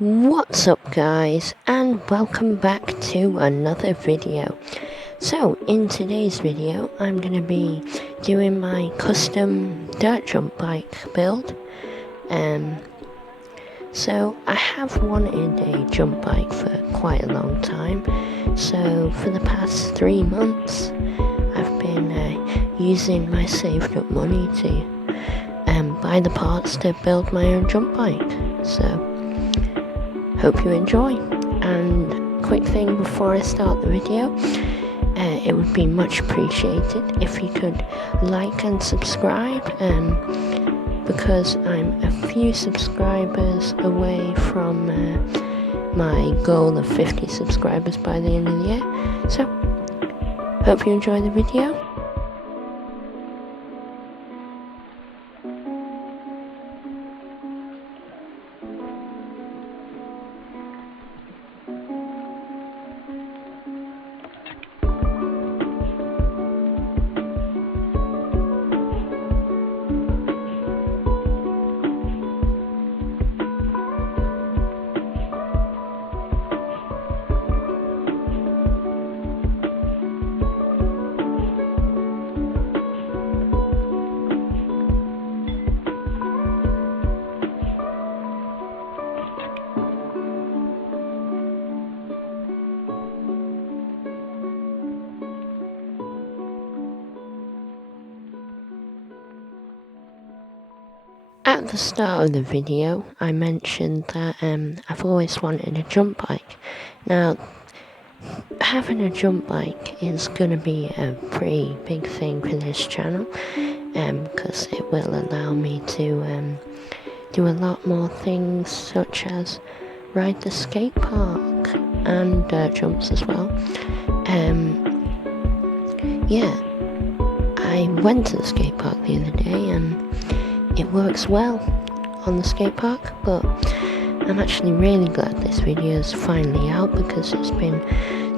What's up guys, and welcome back to another video. So in today's video I'm going to be doing my custom dirt jump bike build. So I have wanted a jump bike for quite a long time. So for the past 3 months I've been using my saved up money to buy the parts to build my own jump bike. So hope you enjoy. And quick thing before I start the video, it would be much appreciated if you could like and subscribe, because I'm a few subscribers away from my goal of 50 subscribers by the end of the year. So hope you enjoy the video. At the start of the video, I mentioned that I've always wanted a jump bike. Now, having a jump bike is going to be a pretty big thing for this channel, because it will allow me to do a lot more things, such as ride the skate park and dirt jumps as well. Yeah, I went to the skate park the other day and it works well on the skate park, but I'm actually really glad this video is finally out because it's been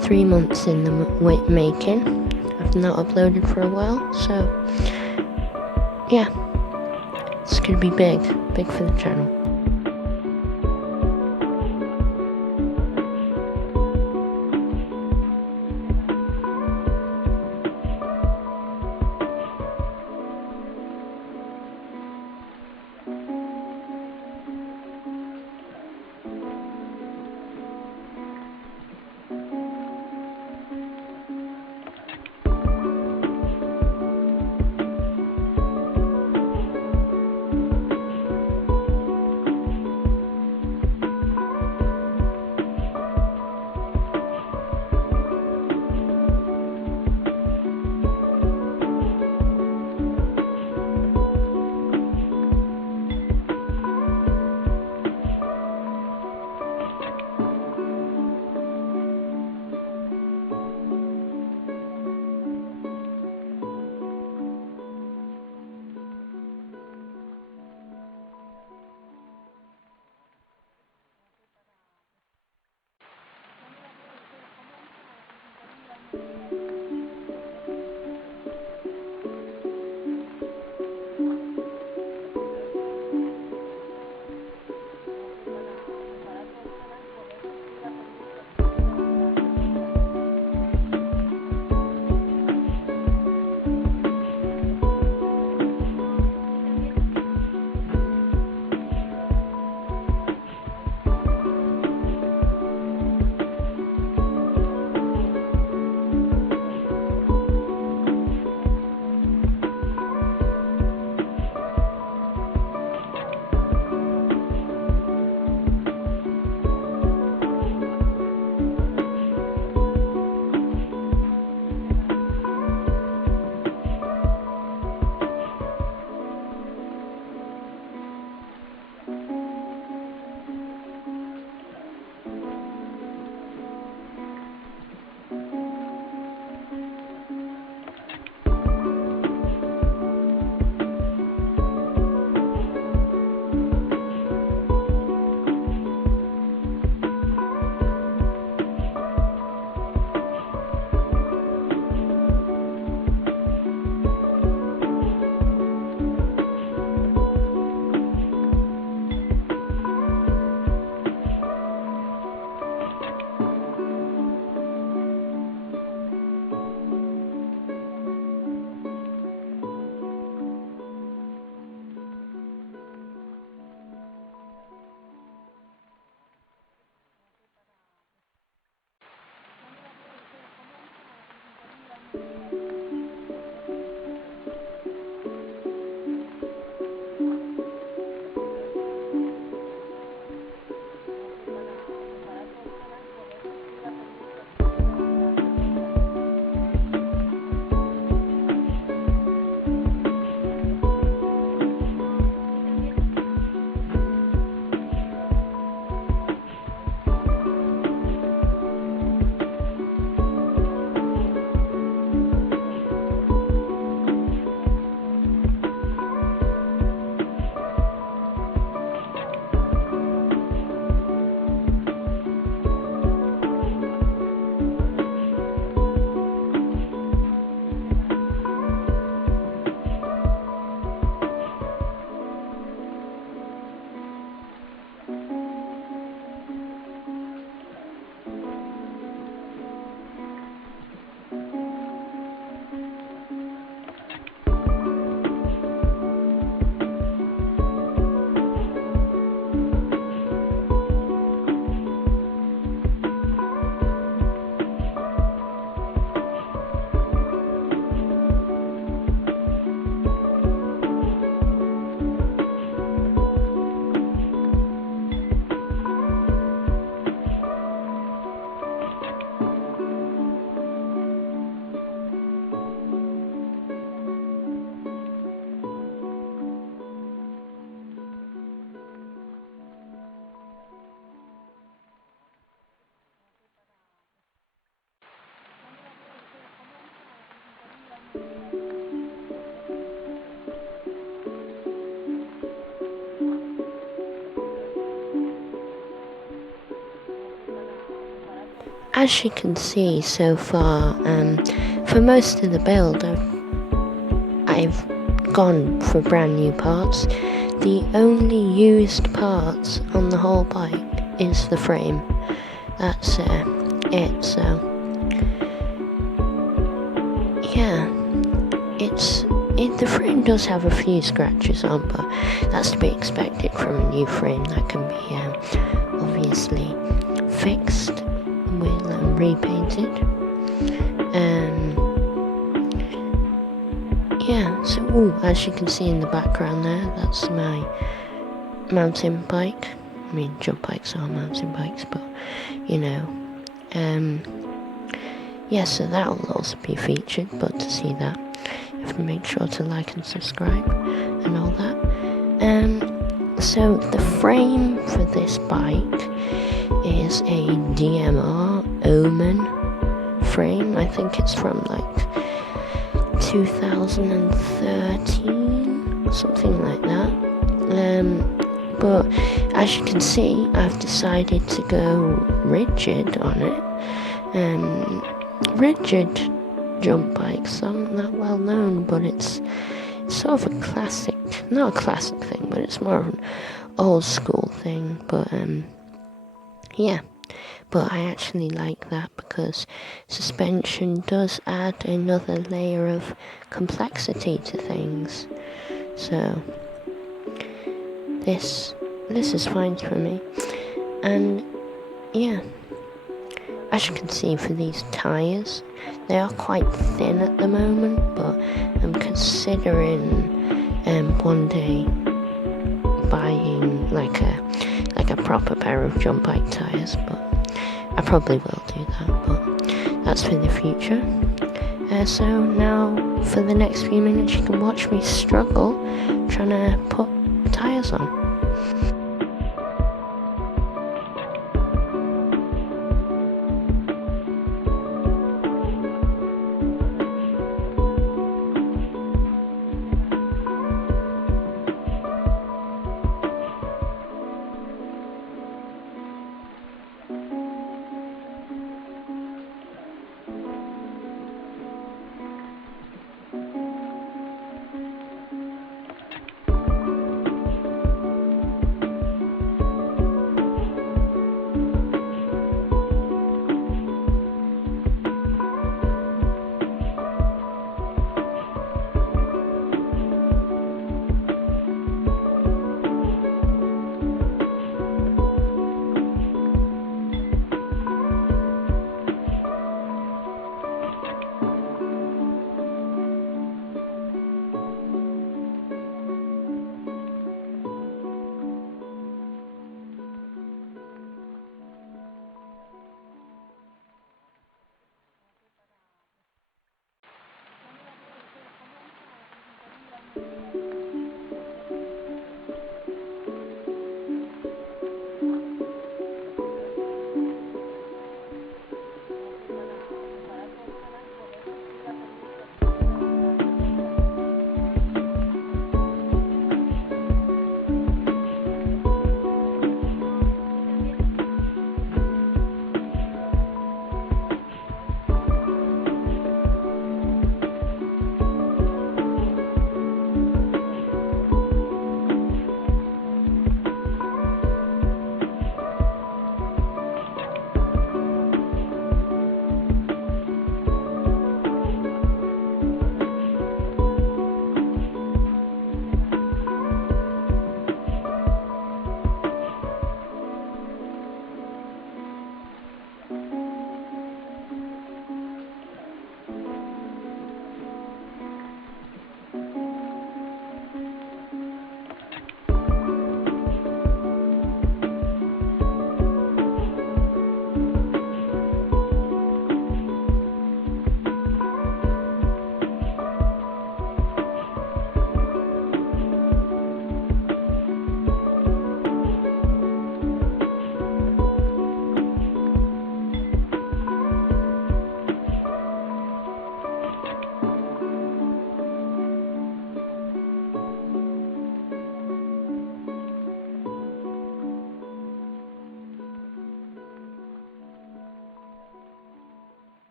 3 months in the making. I've not uploaded for a while, so yeah, it's gonna be big for the channel. as you can see so far, for most of the build, I've gone for brand new parts. The only used parts on the whole bike is the frame. That's it. So yeah, the frame does have a few scratches on, but that's to be expected from a new frame that can be obviously fixed with repainted. Yeah, so as you can see in the background there, that's my mountain bike. I mean, jump bikes are mountain bikes, but you know, yeah, so that will also be featured. But to see that, you have to make sure to like and subscribe and all that. So the frame for this bike is a DMR Omen frame. I think it's from like 2013 or something like that. But as you can see, I've decided to go ridgid on it. Ridgid jump bikes aren't that well known, but it's sort of a classic, not a classic thing, but it's more of an old school thing. But yeah, but I actually like that because suspension does add another layer of complexity to things. So this is fine for me. And yeah, as you can see, for these tires, they are quite thin at the moment, but I'm considering one day buying like a proper pair of jump bike tires, but I probably will do that, but that's for the future. So now for the next few minutes you can watch me struggle trying to put tires on.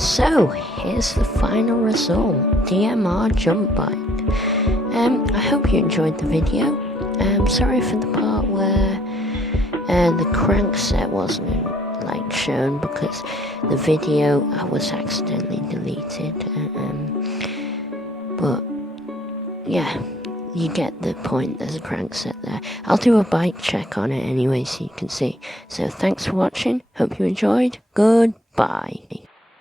So here's the final result, DMR jump bike. I hope you enjoyed the video. Sorry for the part where the crankset wasn't like shown because the video was accidentally deleted. But yeah, you get the point. There's a crankset there. I'll do a bike check on it anyway so you can see. So thanks for watching. Hope you enjoyed. Goodbye.